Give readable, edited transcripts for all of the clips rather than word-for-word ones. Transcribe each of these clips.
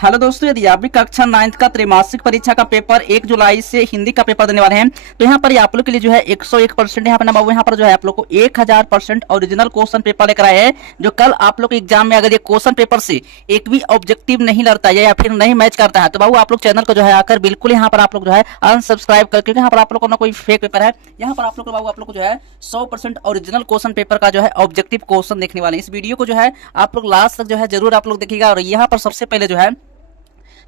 Hello दोस्तों, यदि आप भी कक्षा 9th का त्रैमासिक परीक्षा का पेपर 1 जुलाई से हिंदी का पेपर देने वाले हैं तो यहाँ पर आप लोग के लिए जो है 101% यहाँ पर ना बाबू यहाँ पर जो है आप लोग को 1000% ओरिजिनल क्वेश्चन पेपर लेकर आए हैं। जो कल आप लोग एग्जाम में अगर ये क्वेश्चन पेपर से एक भी ऑब्जेक्टिव नहीं लड़ता है या फिर नहीं मैच करता है तो बाबू आप लोग चैनल को जो है आकर बिल्कुल यहाँ पर आप लोग जो है अनसब्सक्राइब कर, क्योंकि यहाँ पर आप लोग को ना कोई फेक पेपर है। यहाँ पर आप लोग को बाबू आप लोग को जो है 100% ओरिजिनल क्वेश्चन पेपर का जो है ऑब्जेक्टिव क्वेश्चन देखने वाले हैं। इस वीडियो को जो है आप लोग लास्ट तक जो है जरूर आप लोग देखिएगा। और यहाँ पर सबसे पहले जो है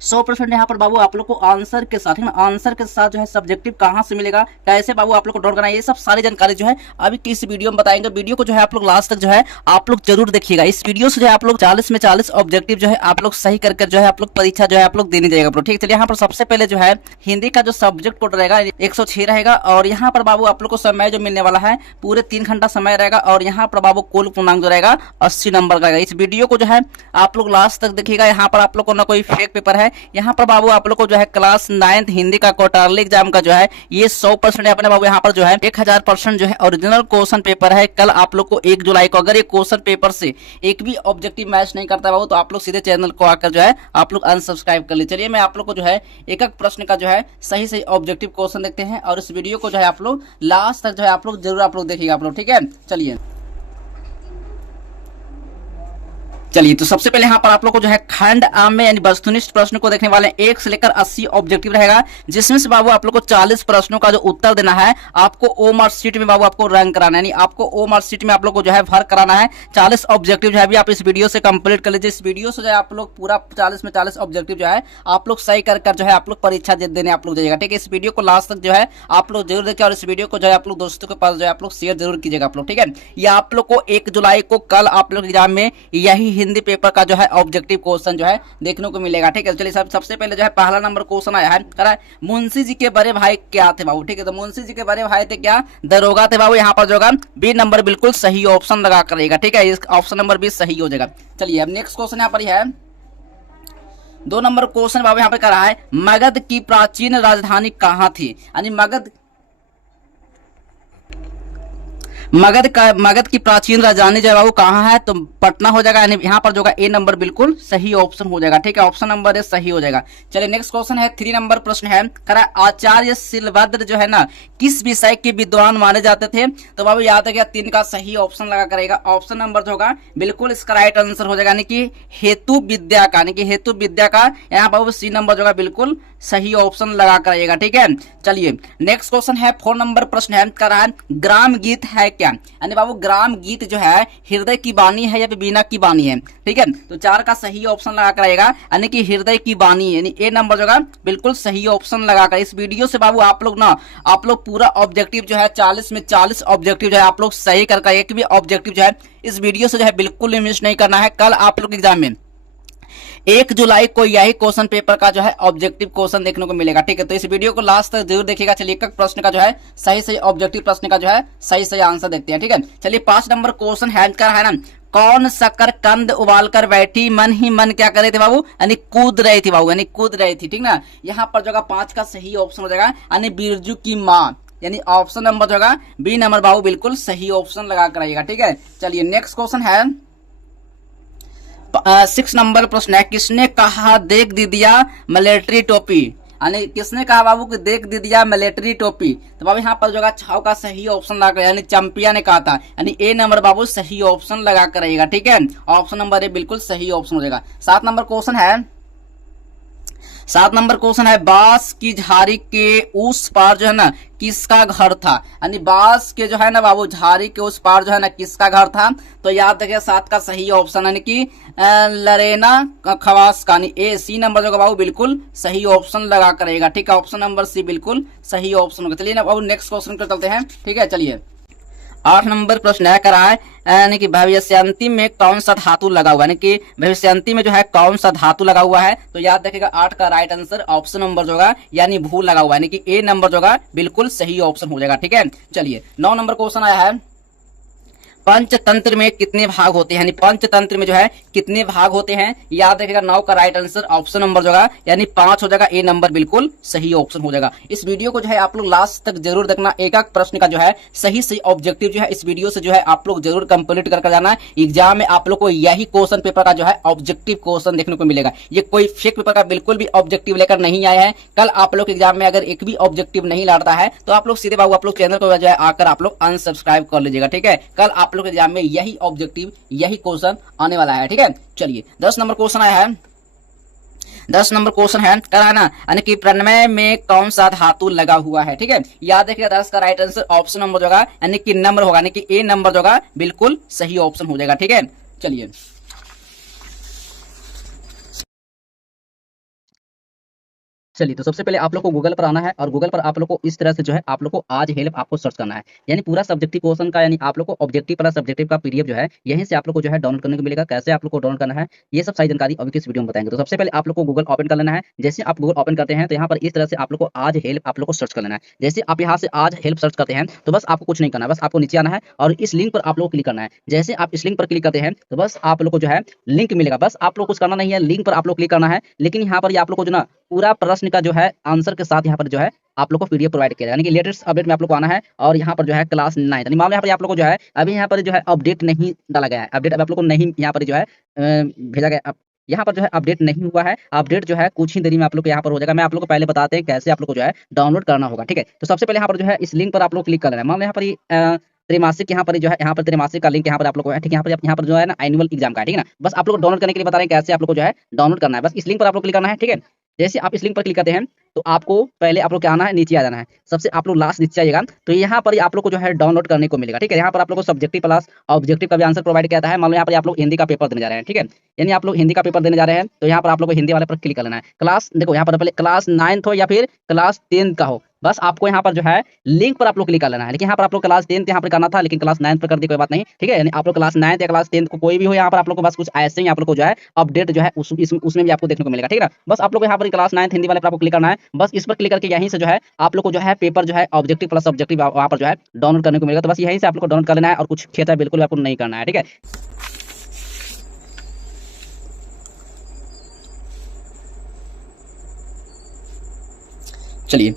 100% यहाँ पर बाबू आप लोग को आंसर के साथ, आंसर के साथ जो है सब्जेक्टिव कहाँ से मिलेगा, कैसे बाबू आप लोग को डाउनलोड करना है, ये सब सारी जानकारी जो है अभी की इस वीडियो में बताएंगे। वीडियो को जो है आप लोग लास्ट तक जो है आप लोग जरूर देखिएगा। इस वीडियो से जो है आप लोग 40 में 40 ऑब्जेक्टिव जो है आप लोग सही करके जो है आप लोग परीक्षा जो है आप लोग देने जाएगा। ठीक, चलिए यहाँ पर सबसे पहले जो है हिंदी का जो सब्जेक्ट कोड रहेगा 106 रहेगा। और यहाँ पर बाबू आप लोग को समय जो मिलने वाला है पूरे 3 घंटा समय रहेगा। और यहाँ पर बाबू कुल पूर्णांक जो रहेगा 80 नंबर का रहेगा। इस वीडियो को जो है आप लोग लास्ट तक देखिएगा। यहाँ पर आप लोग को ना कोई फेक पेपर है। यहाँ पर बाबू आप लोग को जो है क्लास 9th हिंदी का क्वार्टरली एग्जाम का जो है ये 100% अपने बाबू यहाँ पर जो है 1000% जो है ओरिजिनल क्वेश्चन पेपर है। कल आप लोग को 1 जुलाई को अगर ये क्वेश्चन पेपर से एक भी ऑब्जेक्टिव मैच नहीं करता बाबू तो आप लोग सीधे चैनल को आकर जो है आप लोग अनसब्सक्राइब कर लीजिए। चलिए मैं आप लोग को जो है एक एक प्रश्न का जो है सही सही ऑब्जेक्टिव क्वेश्चन देखते हैं और इस वीडियो को जो है आप लोग लास्ट तक जो है आप लोग जरूर आप लोग देखिएगा आप लोग, ठीक है। चलिए तो सबसे पहले यहाँ पर आप लोग को जो है खंड आ में यानी वस्तुनिष्ठ प्रश्न को देखने वाले 1 से लेकर 80 ऑब्जेक्टिव रहेगा, जिसमें से बाबू आप लोग को 40 प्रश्नों का जो उत्तर देना है आपको ओ मार्क शीट में बाबू आपको रैंक कराना है, यानी आपको ओ मार्क शीट में आप लोग को जो है भर कराना है। 40 ऑब्जेक्टिव जो है अभी आप इस वीडियो से कंप्लीट कर लीजिए। इस वीडियो से जो है आप लोग पूरा 40 में 40 ऑब्जेक्टिव जो है आप लोग सही कर जो है आप लोग परीक्षा देने आप लोग जाइएगा, ठीक है। इस वीडियो को लास्ट तक जो है आप लोग जरूर देखिए और इस वीडियो को जो है आप लोग दोस्तों के पास जो है आप लोग शेयर जरूर कीजिएगा आप लोग, ठीक है। ये आप लोग को 1 जुलाई को कल आप लोग एग्जाम में यही हिंदी पेपर का जो है ऑब्जेक्टिव क्वेश्चन जो है देखने को मिलेगा, ठीक है। चलिए सबसे पहले जो है पहला नंबर क्वेश्चन आया है, कह रहा है मुंशी जी के बड़े भाई क्या थे बाबू, ठीक है। तो मुंशी जी के बड़े भाई थे क्या, दरोगा थे बाबू। यहाँ पर जो होगा बी नंबर बिल्कुल सही ऑप्शन लगा करेगा, ठीक है। ऑप्शन नंबर बी सही हो जाएगा। चलिए अब नेक्स्ट क्वेश्चन यहाँ पर है 2 नंबर क्वेश्चन बाबू यहाँ पर कह रहा है मगध की प्राचीन राजधानी कहाँ थी, यानी मगध की प्राचीन राजधानी जो है बाबू कहाँ है, तो पटना हो जाएगा। यानी यहाँ पर जो है ए नंबर बिल्कुल सही ऑप्शन हो जाएगा, ठीक है। ऑप्शन नंबर ए सही हो जाएगा। चलिए नेक्स्ट क्वेश्चन है 3 नंबर प्रश्न है, कह रहा है आचार्य शिलभद्र जो है ना किस विषय के विद्वान माने जाते थे, तो बाबू याद है क्या 3 का सही ऑप्शन लगा करेगा। ऑप्शन नंबर जो होगा बिल्कुल इसका राइट आंसर हो जाएगा, यानी कि हेतु विद्या का, यानी कि हेतु विद्या का यहाँ बाबू सी नंबर जो है बिल्कुल सही ऑप्शन लगा करेगा, ठीक है। चलिए नेक्स्ट क्वेश्चन है 4 नंबर प्रश्न है, कह रहा है ग्राम गीत है क्या, यानी बाबू ग्राम गीत जो है हृदय की वाणी है या फिर बीना की वाणी है, ठीक है। तो 4 का सही ऑप्शन लगा करेगा, यानी कि हृदय की वाणी, यानी ए नंबर जो है बिल्कुल सही ऑप्शन लगाकर। इस वीडियो से बाबू आप लोग पूरा ऑब्जेक्टिव जो है 40 में 40 ऑब्जेक्टिव जो है आप लोग सही करके एक भी ऑब्जेक्टिव जो है इस वीडियो से जो है बिल्कुल मिस नहीं करना है। कल आप लोग एग्जाम में 1 जुलाई को यही क्वेश्चन पेपर का जो है ऑब्जेक्टिव क्वेश्चन देखने को मिलेगा, ठीक है। तो इस वीडियो को लास्ट तक जरूर देखिएगा। चलिए एक प्रश्न का जो है सही सही ऑब्जेक्टिव प्रश्न का जो है सही सही आंसर देखते हैं, ठीक है। चलिए 5 नंबर क्वेश्चन है ना, कौन शकरकंद उबाल कर बैठी मन ही मन क्या कर रहे थे बाबू, यानी कूद रही थी बाबू, यानी कूद रही थी, ठीक ना। यहाँ पर जो 5 का सही ऑप्शन हो जाएगा, यानी बिरजू की माँ, यानी ऑप्शन नंबर जो होगा बी नंबर बाबू बिल्कुल सही ऑप्शन लगा कर आइएगा, ठीक है। चलिए नेक्स्ट क्वेश्चन है 6 नंबर प्रश्न है, किसने कहा देख दीदिया मिलिट्री टोपी, यानी किसने कहा बाबू कि देख दीदिया मिलिट्री टोपी, तो बाबू यहाँ पर जो 6 का सही ऑप्शन लगा, यानी चंपिया ने कहा था, यानी ए नंबर बाबू सही ऑप्शन लगा कर रहेगा, ठीक है। ऑप्शन नंबर ए बिल्कुल सही ऑप्शन हो जाएगा। 7 नंबर क्वेश्चन है बांस की झाड़ी के उस पार जो है ना किसका घर था, यानी बांस के जो है ना बाबू झाड़ी के उस पार जो है ना किसका घर था, तो याद रखिए 7 का सही ऑप्शन यानी कि लरेना खवास का, यानी ए सी नंबर जो बाबू बिल्कुल सही ऑप्शन लगा करेगा, ठीक है। ऑप्शन नंबर सी बिल्कुल सही ऑप्शन होगा। चलिए ना बाबू नेक्स्ट क्वेश्चन पर चलते हैं, ठीक है। चलिए 8 नंबर प्रश्न है, करा है यानी कि भविष्यंती में कौन सा धातु लगा हुआ है, यानी कि भविष्यंती में जो है कौन सा धातु लगा हुआ है, तो याद रखिएगा 8 का राइट आंसर ऑप्शन नंबर जो होगा यानी भू लगा हुआ है, यानी कि ए नंबर जो होगा बिल्कुल सही ऑप्शन हो जाएगा, ठीक है। चलिए 9 नंबर क्वेश्चन आया है पंचतंत्र में कितने भाग होते हैं, यानी पंचतंत्र में जो है कितने भाग होते हैं, याद रखिएगा। 9 का राइट आंसर ऑप्शन नंबर जो होगा यानी 5 हो जाएगा, ए नंबर बिल्कुल सही ऑप्शन हो जाएगा। इस वीडियो को जो है आप लोग लास्ट तक जरूर देखना, एक एक प्रश्न का जो है सही ऑब्जेक्टिव जो है इस वीडियो से जो है आप लोग जरूर कंप्लीट कर जाना है। एग्जाम में आप लोग को यही क्वेश्चन पेपर का जो है ऑब्जेक्टिव क्वेश्चन देखने को मिलेगा, ये कोई फेक पेपर का बिल्कुल भी ऑब्जेक्टिव लेकर नहीं आया है। कल आप लोग एग्जाम में अगर एक भी ऑब्जेक्टिव नहीं लड़ता है तो आप लोग सीधे बाबू आप लोग चैनल को जो है आकर आप लोग अनसब्सक्राइब कर लीजिएगा, ठीक है। कल आप लोग एग्जाम में यही ऑब्जेक्टिव यही क्वेश्चन आने वाला है, ठीक है। चलिए 10 नंबर क्वेश्चन आया है, 10 नंबर क्वेश्चन है क्या है ना, यानी कि प्रणमय में कौन सा धातु लगा हुआ है, ठीक है। याद रखिएगा 10 का राइट आंसर ऑप्शन नंबर जो होगा यानी कि नंबर होगा, यानी कि ए नंबर जो होगा बिल्कुल सही ऑप्शन हो जाएगा, ठीक है। चलिए तो सबसे पहले आप लोग को गूगल पर आना है और गूगल पर आप लोग को इस तरह से जो है आप लोग को आज हेल्प आपको सर्च करना है, यानी पूरा सब्जेक्टिव क्वेश्चन का यानी आप लोग को ऑब्जेक्टिव प्लस सब्जेक्टिव का पीडीएफ जो है यहीं से आप लोग को जो है डाउनलोड करने को मिलेगा। कैसे आप लोग को डाउनलोड करना है ये सब सारी जानकारी अभी इस वीडियो में बताएंगे। तो सबसे पहले आप लोग को गूगल ओपन कर लेना है। जैसे आप गूगल ओपन करते हैं तो यहाँ पर इस तरह से आप लोग को आज हेल्प आप लोग को सर्च कर लेना है। जैसे आप यहाँ से आज हेल्प सर्च करते हैं तो बस आपको कुछ नहीं करना है, बस आपको नीचे आना है और इस लिंक पर आप लोग क्लिक करना है। जैसे आप इस लिंक पर क्लिक करते हैं तो बस आप लोग को जो है लिंक मिलेगा, बस आप लोग कुछ करना नहीं है, लिंक पर आप लोग क्लिक करना है। लेकिन यहाँ पर आप लोग को जो ना पूरा प्रश्न का जो है आंसर के साथ यहाँ पर जो है आप लोग को पीडीएफ प्रोवाइड किया, यानी कि लेटेस्ट अपडेट में आप लोग को आना है और यहाँ पर जो है क्लास 9 यानी मान लो यहाँ पर आप लोग को जो है अभी यहाँ पर जो है अपडेट नहीं डाला गया है, अपडेट आप लोग को नहीं यहाँ पर जो है भेजा गया, यहाँ पर जो है अपडेट नहीं हुआ है। अपडेट जो है कुछ ही देरी में आप लोग को यहाँ पर हो जाएगा। मैं आप लोग को पहले बताते हैं कैसे आप लोग को जो है डाउनलोड करना होगा, ठीक है। तो सबसे पहले यहाँ पर जो है इस लिंक पर आप लोग क्लिक कर लेना है। मान लो यहाँ पर त्रैमासिक यहाँ पर जो है यहाँ पर त्रैमासिक का लिंक यहाँ पर आप लोग को है, ठीक है। यहाँ पर जो है ना एनुअल एग्जाम का है, ठीक है ना। बस आप लोग को डाउनलोड करने के लिए बता रहे हैं कैसे आप लोग को जो है डाउनलोड करना है। बस इस लिंक पर आप लोग क्लिक करना है, ठीक है। जैसे आप इस लिंक पर क्लिक करते हैं तो आपको पहले आप लोग क्या आना है, नीचे आ जाना है। सबसे आप लोग लास्ट नीचे आइएगा तो यहाँ पर आप लोग को जो है डाउनलोड करने को मिलेगा, ठीक है। यहाँ पर आप लोग को सब्जेक्टिव प्लस ऑब्जेक्टिव का भी आंसर प्रोवाइड किया है। मान लो यहाँ पर आप लोग हिंदी का पेपर देने जा रहे हैं, ठीक है। यानी आप लोग हिंदी का पेपर देने जा रहे हैं तो यहाँ पर आप लोग को हिंदी वाले पर क्लिक कर लेना है। क्लास देखो यहाँ पर पहले क्लास 9th हो या फिर क्लास 10th का हो, बस आपको यहाँ पर जो है लिंक पर आप लोग क्लिक कर लेना है। लेकिन यहाँ पर आप लोग क्लास 10th यहाँ पर करना था लेकिन क्लास 9th पर कर दी, कोई बात नहीं, ठीक है। यानी आप लोग क्लास 9th या क्लास 10th को कोई भी हो, यहाँ पर आप लोग को बस कुछ ऐसे ही आप लोग को जो है अपडेट जो है उसमें भी आपको देखने को मिलेगा, ठीक है ना। बस आप लोग यहाँ पर क्लास 9th हिंदी वाले पर आपको क्लिक करना है। बस इस पर क्लिक करके यहीं से जो है आप लोग को जो है पेपर जो है ऑब्जेक्टिव प्लस सब्जेक्टिव वहाँ पर जो है डाउनलोड करने को मिलेगा। तो बस यहीं से आप लोग को डाउनलोड कर लेना है और कुछ खेता बिल्कुल आपको नहीं करना है, ठीक है। चलिए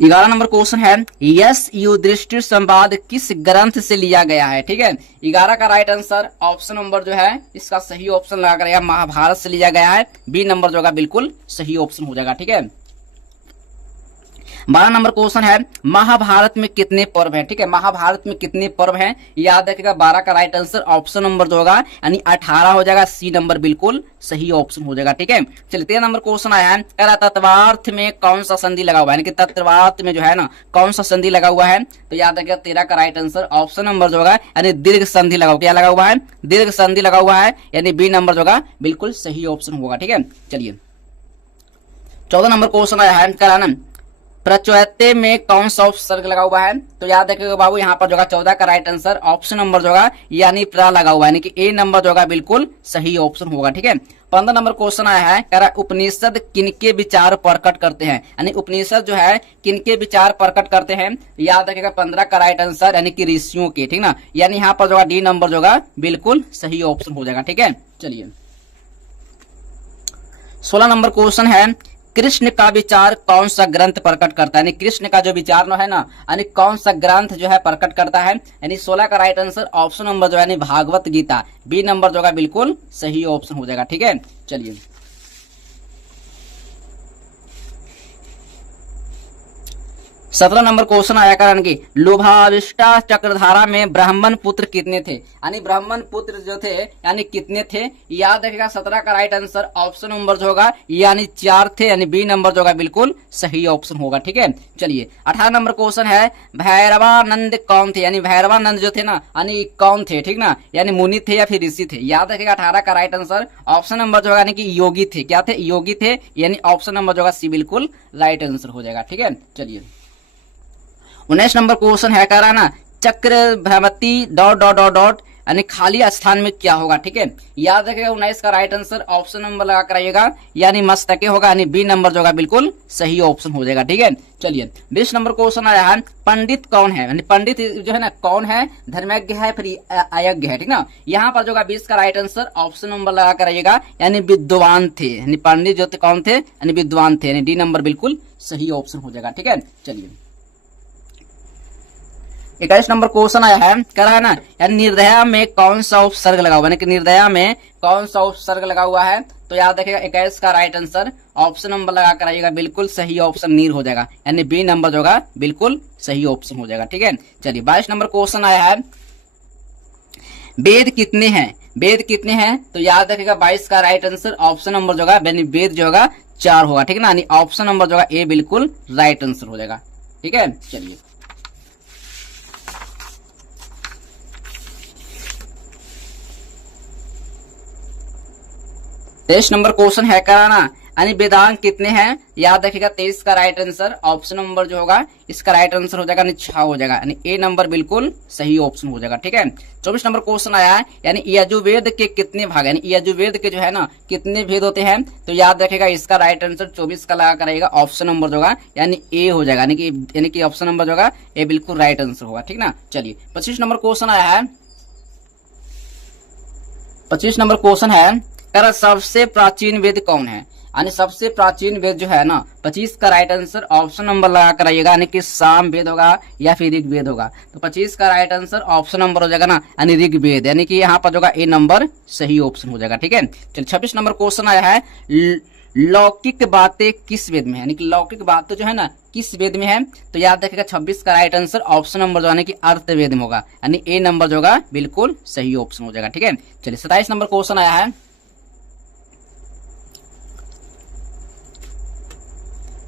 11 नंबर क्वेश्चन है, यस युधिष्ठिर संवाद किस ग्रंथ से लिया गया है, ठीक है। 11 का राइट आंसर ऑप्शन नंबर जो है इसका सही ऑप्शन लगा कर महाभारत से लिया गया है, बी नंबर जो होगा बिल्कुल सही ऑप्शन हो जाएगा, ठीक है। 12 नंबर क्वेश्चन है, महाभारत में कितने पर्व हैं, ठीक है। महाभारत में कितने पर्व हैं याद रखिएगा। 12 का राइट आंसर ऑप्शन नंबर जो होगा यानी 18 हो जाएगा, सी नंबर बिल्कुल सही ऑप्शन हो जाएगा, ठीक है। चलिए 13 नंबर क्वेश्चन आया है, कह रहा तत्वार्थ में कौन सा संधि लगा हुआ है, यानी कि तत्वार्थ में जो है ना कौन सा संधि लगा हुआ है। तो याद रखिएगा 13 का राइट आंसर ऑप्शन नंबर जो होगा यानी दीर्घ संधि लगा हुआ, क्या लगा हुआ है, दीर्घ संधि लगा हुआ है, यानी बी नंबर जो होगा बिल्कुल सही ऑप्शन होगा, ठीक है। चलिए 14 नंबर क्वेश्चन आया है, कह रहा ना प्रचौते में कौन सा उपसर्ग लगा हुआ है। तो याद रखिएगा बाबू यहाँ पर जो होगा 14 का राइट आंसर ऑप्शन नंबर जो होगा यानी प्रा लगा हुआ है, यानी कि ए नंबर जो होगा बिल्कुल सही ऑप्शन होगा, ठीक है। 15 नंबर क्वेश्चन आया है, कह रहा उपनिषद किनके विचार प्रकट करते हैं, यानी उपनिषद जो है किनके विचार प्रकट करते हैं। याद रखिएगा 15 का राइट आंसर यानी कि ऋषियों के, ठीक ना। यानी यहाँ पर जो होगा डी नंबर जो होगा बिल्कुल सही ऑप्शन हो जाएगा, ठीक है। चलिए 16 नंबर क्वेश्चन है, कृष्ण का विचार कौन सा ग्रंथ प्रकट करता है, यानी कृष्ण का जो विचार है ना यानी कौन सा ग्रंथ जो है प्रकट करता है। यानी 16 का राइट आंसर ऑप्शन नंबर जो है यानी भागवत गीता, बी नंबर जो है बिल्कुल सही ऑप्शन हो जाएगा, ठीक है। चलिए 17 नंबर क्वेश्चन आया कारण की लोभाविष्टा चक्रधारा में ब्राह्मण पुत्र कितने थे, यानी ब्राह्मण पुत्र जो थे यानी कितने थे। याद रखिएगा 17 का राइट आंसर ऑप्शन नंबर जो होगा यानी 4 थे, यानी बी नंबर जो होगा बिल्कुल सही ऑप्शन होगा, ठीक है। चलिए 18 नंबर क्वेश्चन है, भैरवानंद कौन थे, यानी भैरवानंद जो थे ना यानी कौन थे, ठीक ना, यानी मुनि थे या फिर ऋषि थे। याद रखिएगा 18 का राइट आंसर ऑप्शन नंबर जो होगा यानी कि योगी थे, क्या थे, योगी थे, यानी ऑप्शन नंबर जो होगा सी बिल्कुल राइट आंसर हो जाएगा, ठीक है। चलिए 19 नंबर क्वेश्चन है, कह रहा ना चक्र भ्रमति डॉट डॉट डॉट डॉट यानी खाली स्थान में क्या होगा, ठीक है। याद रखिएगा 19 का राइट आंसर ऑप्शन नंबर लगा कर आइएगा, यानी मस्तके होगा, यानी बी नंबर जो होगा बिल्कुल सही ऑप्शन हो जाएगा, ठीक है। चलिए 20 नंबर क्वेश्चन आया है, पंडित कौन है, यानी पंडित जो है ना कौन है, धर्मज्ञ है फिर अयज्ञ है, ठीक ना। यहाँ पर जो 20 का राइट आंसर ऑप्शन नंबर लगा कर आइएगा, यानी विद्वान थे, यानी पंडित जो थे कौन थे, यानी विद्वान थे, यानी डी नंबर बिल्कुल सही ऑप्शन हो जाएगा, ठीक है। चलिए 21 नंबर क्वेश्चन आया है, कह रहा है ना, यानी निर्दया में कौन सा उपसर्ग लगा हुआ है, यानी कि निर्दया में कौन सा उपसर्ग लगा हुआ है, तो याद रखिएगा 21 का राइट आंसर ऑप्शन नंबर लगा कर आइएगा, बिल्कुल सही ऑप्शन नीर हो जाएगा, यानी बी नंबर जो होगा बिल्कुल सही ऑप्शन हो जाएगा, ठीक है। चलिए 22 नंबर क्वेश्चन आया है, वेद कितने हैं, वेद कितने हैं, तो याद रखिएगा 22 का राइट आंसर ऑप्शन नंबर जो होगा यानी वेद जो होगा 4 होगा, ठीक है ना, यानी ऑप्शन नंबर जो होगा ए बिल्कुल राइट आंसर हो जाएगा, ठीक है। चलिए 23 नंबर क्वेश्चन है कराना, यानी वेदांत कितने हैं, याद रखिएगा 23 का राइट आंसर ऑप्शन नंबर जो होगा इसका राइट आंसर हो जाएगा, यानी 6 हो जाएगा, यानी ए नंबर बिल्कुल सही ऑप्शन हो जाएगा, ठीक है। 24 नंबर क्वेश्चन आया है, यानी यजुर्वेद के कितने भाग, यानी यजुर्वेद के जो है ना कितने भेद होते हैं, तो याद रखिएगा इसका राइट आंसर 24 का लगा करेगा, ऑप्शन नंबर जो होगा यानी ए हो जाएगा, यानी कि ऑप्शन नंबर जो होगा ए बिल्कुल राइट आंसर होगा, ठीक ना। चलिए 25 नंबर क्वेश्चन आया है, 25 नंबर क्वेश्चन है, कर सबसे प्राचीन वेद कौन है, यानी सबसे प्राचीन वेद जो है ना 25 का राइट आंसर ऑप्शन नंबर लगा कर आइएगा, यानी कि साम वेद होगा या फिर ऋग वेद होगा, तो 25 का राइट आंसर ऑप्शन नंबर हो जाएगा ना, यानी ऋग वेद, यानी कि यहाँ पर जो ए नंबर सही ऑप्शन हो जाएगा, ठीक है। चलिए 26 नंबर क्वेश्चन आया है, लौकिक बातें किस वेद में है, यानी कि लौकिक बातें जो है ना किस वेद में है, तो याद रखिएगा 26 का राइट आंसर ऑप्शन नंबर जो है कि अर्थ वेद में होगा, यानी ए नंबर जो होगा बिल्कुल सही ऑप्शन हो जाएगा, ठीक है। चलिए 27 नंबर क्वेश्चन आया है,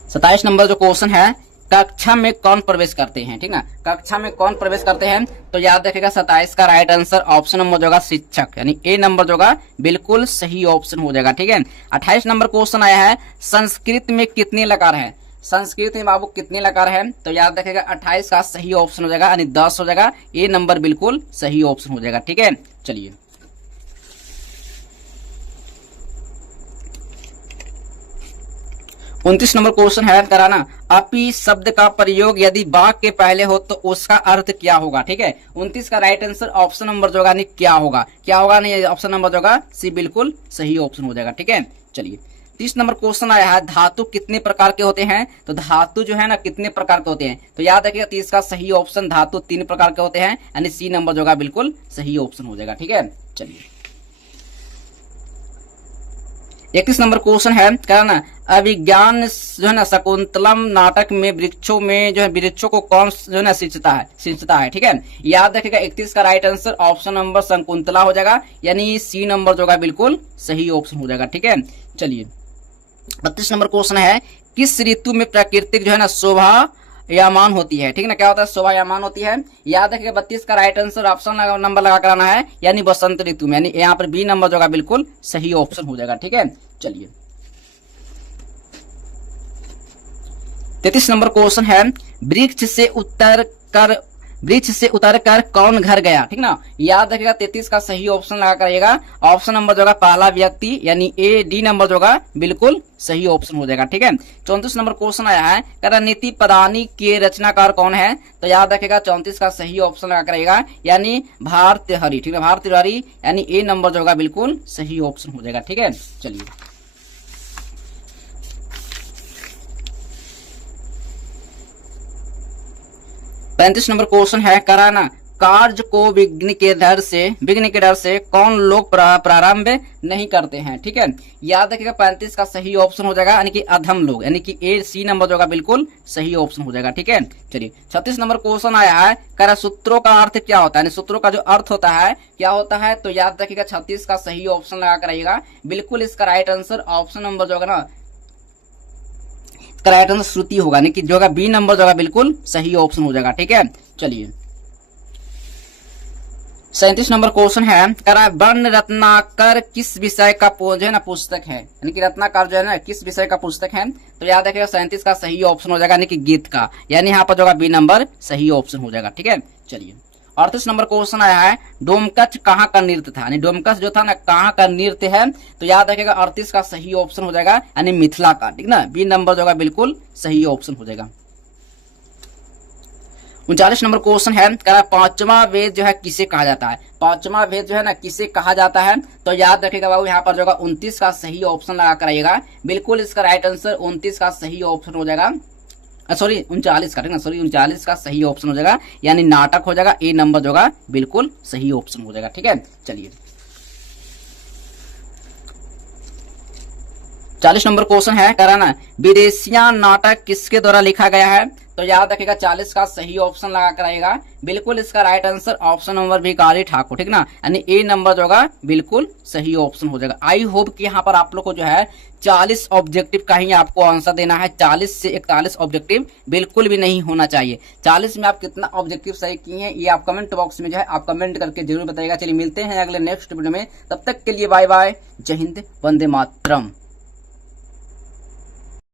27 नंबर जो क्वेश्चन है, कक्षा में कौन प्रवेश करते हैं, ठीक ना, कक्षा में कौन प्रवेश करते हैं, तो याद रखिएगा 27 का राइट आंसर ऑप्शन नंबर जो होगा शिक्षक, यानी ए नंबर जो होगा बिल्कुल सही ऑप्शन हो जाएगा, ठीक है। 28 नंबर क्वेश्चन आया है, संस्कृत में कितने लकार है, संस्कृत में बाबू कितने लकार है, तो याद रखिएगा 28 का सही ऑप्शन हो जाएगा, यानी 10 हो जाएगा, ए नंबर बिल्कुल सही ऑप्शन हो जाएगा, ठीक है। चलिए 29 नंबर क्वेश्चन है कराना, अपी शब्द का प्रयोग यदि वाक्य के पहले हो तो उसका अर्थ क्या होगा, ठीक है। 29 का राइट आंसर ऑप्शन नंबर जो होगा नहीं क्या होगा, क्या होगा नहीं, ऑप्शन नंबर जो होगा सी बिल्कुल सही ऑप्शन हो जाएगा, ठीक है। चलिए 30 नंबर क्वेश्चन आया है, धातु कितने प्रकार के होते हैं, तो धातु जो है ना कितने प्रकार के होते हैं, तो याद रखिएगा 30 का सही ऑप्शन धातु 3 प्रकार के होते हैं, यानी सी नंबर जो होगा बिल्कुल सही ऑप्शन हो जाएगा, ठीक है। चलिए 31 नंबर क्वेश्चन है, क्या ना, अभिज्ञान जो है ना शकुंतलम नाटक में वृक्षों में जो है वृक्षों को कौन जो है ना सिंचता है, ठीक है। याद रखिएगा 31 का right answer option number Shakuntala हो जाएगा, यानी सी नंबर जो होगा बिल्कुल सही ऑप्शन हो जाएगा, ठीक है। चलिए 32 नंबर क्वेश्चन है, किस ऋतु में प्राकृतिक जो है ना शोभा यामान होती है, ठीक ना, क्या होता है शोभा यामान होती है, याद रखिएगा 32 का राइट आंसर ऑप्शन नंबर लगा कराना है, यानी बसंत ऋतु में, यानी यहाँ पर बी नंबर जो होगा बिल्कुल सही ऑप्शन हो जाएगा, ठीक है। चलिए 33 नंबर क्वेश्चन है, वृक्ष से उतर कर कौन घर गया, ठीक ना, याद रखिएगा 33 का सही ऑप्शन लगा करिएगा, ऑप्शन नंबर जो होगा पहला व्यक्ति, यानी ए डी नंबर जो होगा बिल्कुल सही ऑप्शन हो जाएगा, ठीक है। 34 नंबर क्वेश्चन आया है, कह नीति पदानी के रचनाकार कौन है, तो याद रखिएगा 34 का सही ऑप्शन लगा करिएगा, यानी भारतहरि, ठीक है, भारतहरि, यानी ए नंबर जो होगा बिल्कुल सही ऑप्शन हो जाएगा, ठीक है। चलिए 35 नंबर क्वेश्चन है, कराना कार्य को विघ्न के डर से कौन लोग प्रारंभ नहीं करते हैं, ठीक है। याद रखिएगा 35 का सही ऑप्शन हो जाएगा, यानी कि अधम लोग, यानी कि ए सी नंबर जो होगा बिल्कुल सही ऑप्शन हो जाएगा, ठीक है। चलिए 36 नंबर क्वेश्चन आया है, करा सूत्रों का अर्थ क्या होता है, यानी सूत्रों का जो अर्थ होता है क्या होता है, तो याद रखिएगा 36 का सही ऑप्शन लगा कर आइएगा, बिल्कुल इसका राइट आंसर ऑप्शन नंबर जो होगा ना राइट आंसर श्रुति होगा, यानी कि जो होगा बी नंबर जो होगा बिल्कुल सही ऑप्शन हो जाएगा, ठीक है। चलिए 37 नंबर क्वेश्चन है, करा वर्ण रत्नाकर किस विषय का जो है ना पुस्तक है, यानी कि रत्नाकर जो है ना किस विषय का पुस्तक है, तो याद रखिएगा 37 का सही ऑप्शन हो जाएगा, यानी कि गीत का, यानी यहाँ पर जो होगा बी नंबर सही ऑप्शन हो जाएगा, ठीक है। चलिए 38 नंबर क्वेश्चन आया है, डोमकच कहाँ का नृत्य था, यानी डोमकच जो था ना कहाँ का नृत्य है, तो याद रखिएगा 38 का सही ऑप्शन हो जाएगा यानी मिथिला का, ठीक ना, बी नंबर जो होगा बिल्कुल सही ऑप्शन हो जाएगा। 39 नंबर क्वेश्चन है, कह रहा है पांचवा वेद जो है किसे कहा जाता है, पांचवा वेद जो है ना किसे कहा जाता है, तो याद रखिएगा बाबू यहाँ पर जो होगा 29 का सही ऑप्शन लगा कर आइएगा, बिल्कुल इसका राइट आंसर 29 का सही ऑप्शन हो जाएगा, सॉरी 39 का, ठीक ना, सॉरी 39 का सही ऑप्शन हो जाएगा, यानी नाटक हो जाएगा, ए नंबर जो होगा बिल्कुल सही ऑप्शन हो जाएगा, ठीक है। चलिए 40 नंबर क्वेश्चन है, कह रहा ना विदेशिया नाटक किसके द्वारा लिखा गया है, तो याद रखिएगा 40 का सही ऑप्शन लगा कर आएगा, बिल्कुल इसका right answer option number Bhikhari Thakur, ठीक ना, यानी ए नंबर जो होगा बिल्कुल सही ऑप्शन हो जाएगा। आई होप कि यहाँ पर आप लोग को जो है 40 ऑब्जेक्टिव का ही आपको आंसर देना है, 40 से 41 ऑब्जेक्टिव बिल्कुल भी नहीं होना चाहिए। 40 में आप कितना ऑब्जेक्टिव सही किए हैं ये आप कमेंट बॉक्स में जो है आप कमेंट करके जरूर बताइएगा। चलिए मिलते हैं अगले नेक्स्ट वीडियो में, तब तक के लिए बाय बाय, जय हिंद, वंदे मातरम।